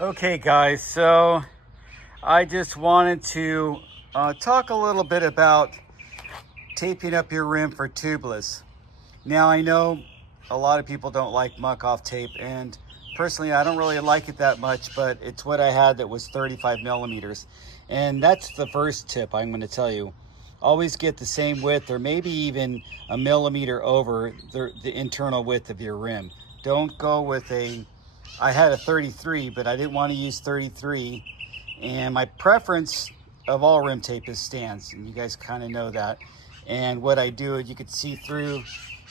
Okay guys, so I just wanted to talk a little bit about taping up your rim for tubeless. Now I know a lot of people don't like Muc.Off tape, and personally I don't really like it that much, but it's what I had that was 35 millimeters. And that's the first tip I'm going to tell you. Always get the same width, or maybe even a millimeter over the internal width of your rim. Don't go with I had a 33, but I didn't want to use 33. And my preference of all rim tape is Stan's, and you guys kind of know that. And what I do, you can see through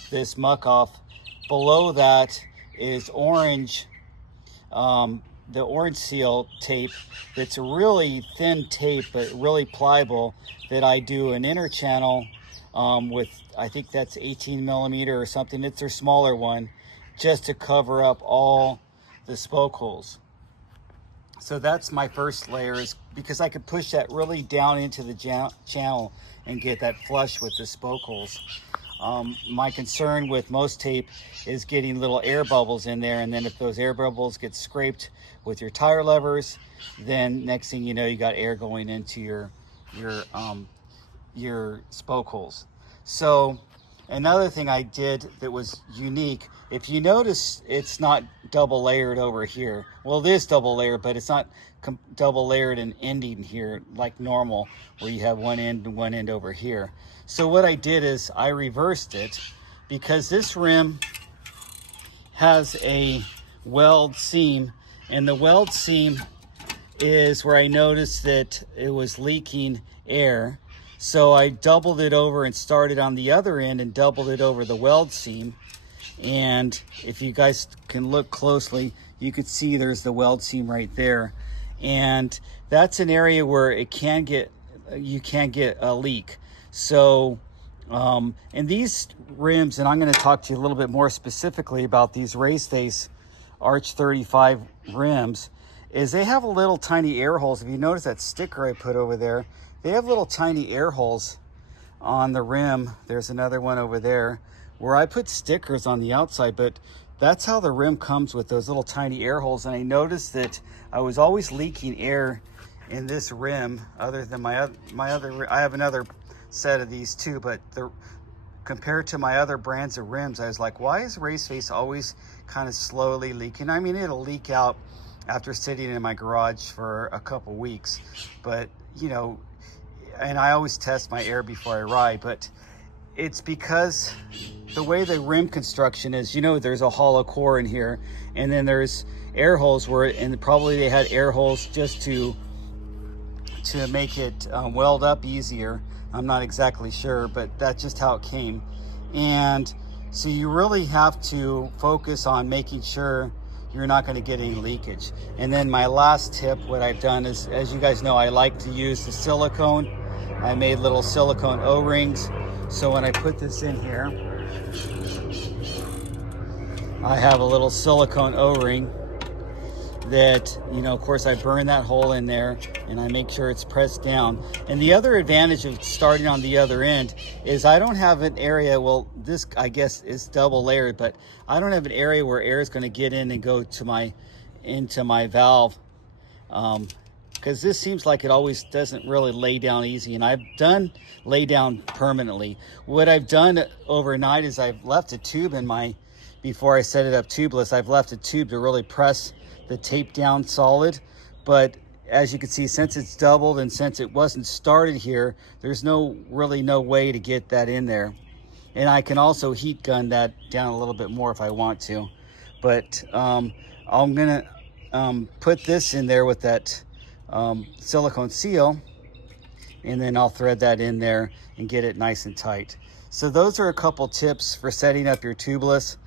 this Muc.Off. Below that is orange, the orange seal tape. That's a really thin tape, but really pliable, that I do an inner channel with, I think that's 18 millimeter or something. It's their smaller one, just to cover up all the spoke holes. So that's my first layer, is because I could push that really down into the channel and get that flush with the spoke holes. My concern with most tape is getting little air bubbles in there, and then if those air bubbles get scraped with your tire levers, then next thing you know, you got air going into your spoke holes. So another thing I did that was unique, if you notice, it's not double layered over here. Well, it is double layered, but it's not double layered and ending here like normal, where you have one end and one end over here. So what I did is I reversed it, because this rim has a weld seam, and the weld seam is where I noticed that it was leaking air. So I doubled it over and started on the other end and doubled it over the weld seam. And if you guys can look closely, you could see there's the weld seam right there. And that's an area where you can get a leak. So, and these rims, and I'm going to talk to you a little bit more specifically about these RaceFace ARC 35 rims, is they have a little tiny air holes. If you notice that sticker I put over there, they have little tiny air holes on the rim. There's another one over there where I put stickers on the outside, but that's how the rim comes, with those little tiny air holes. And I noticed that I was always leaking air in this rim, other than my other, I have another set of these too, but compared to my other brands of rims, I was like, why is RaceFace always kind of slowly leaking? I mean, it'll leak out after sitting in my garage for a couple weeks, but you know, and I always test my air before I ride, but it's because the way the rim construction is, you know, there's a hollow core in here, and then there's air holes and probably they had air holes just to make it weld up easier. I'm not exactly sure, but that's just how it came. And so you really have to focus on making sure you're not going to get any leakage. And then my last tip, what I've done is, as you guys know, I like to use the silicone. I made little silicone O-rings. So when I put this in here, I have a little silicone O-ring that, you know, of course I burn that hole in there and I make sure it's pressed down. And the other advantage of starting on the other end is I don't have an area, well, this I guess is double layered, but I don't have an area where air is going to get in and go to into my valve. Because this seems like it always doesn't really lay down easy, and I've done lay down permanently. What I've done overnight is I've left a tube in before I set it up tubeless, I've left a tube to really press the tape down solid. But as you can see, since it's doubled and since it wasn't started here, there's really no way to get that in there. And I can also heat gun that down a little bit more if I want to. But I'm gonna put this in there with that silicone seal, and then I'll thread that in there and get it nice and tight. So those are a couple tips for setting up your tubeless.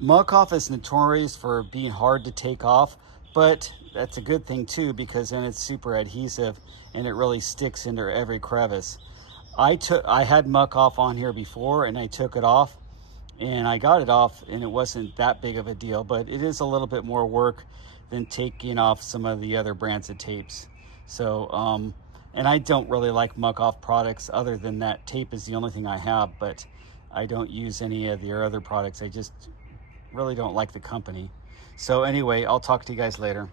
Muc.Off is notorious for being hard to take off, but that's a good thing too, because then it's super adhesive and it really sticks into every crevice. I had Muc.Off on here before and I took it off, and I got it off and it wasn't that big of a deal, but it is a little bit more work than taking off some of the other brands of tapes. So and I don't really like Muc.Off products. Other than that, tape is the only thing I have, but I don't use any of their other products. I just really don't like the company. So anyway, I'll talk to you guys later.